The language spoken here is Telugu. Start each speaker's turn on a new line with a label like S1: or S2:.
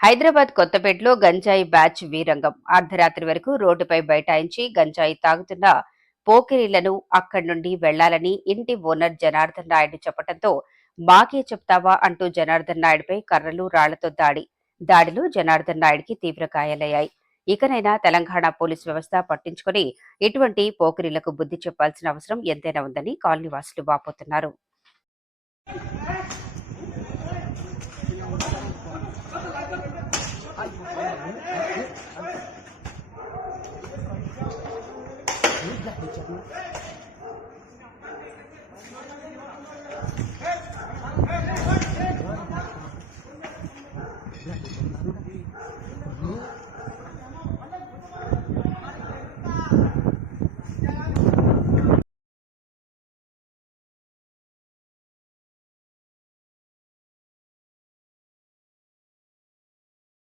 S1: హైదరాబాద్ కొత్తపేటలో గంజాయి బ్యాచ్ వీరంగం. అర్ధరాత్రి వరకు రోడ్డుపై బైఠాయించి గంజాయి తాగుతున్న పోకిరీలను అక్కడి నుండి వెళ్ళాలని ఇంటి ఓనర్ జనార్దన్ నాయుడు చెప్పడంతో మాకే చెప్తావా అంటూ జనార్దన్ నాయుడుపై కర్రలు రాళ్ళతో దాడి. దాడిలో జనార్దన్ నాయుడికి తీవ్ర గాయాలయ్యాయి. ఇకనైనా తెలంగాణ పోలీస్ వ్యవస్థ పట్టించుకుని ఇటువంటి పోకిరీలకు బుద్ధి చెప్పాల్సిన అవసరం ఎంతైనా ఉందని కాలనీవాసులు వాపోతున్నారు. Nada, Richard.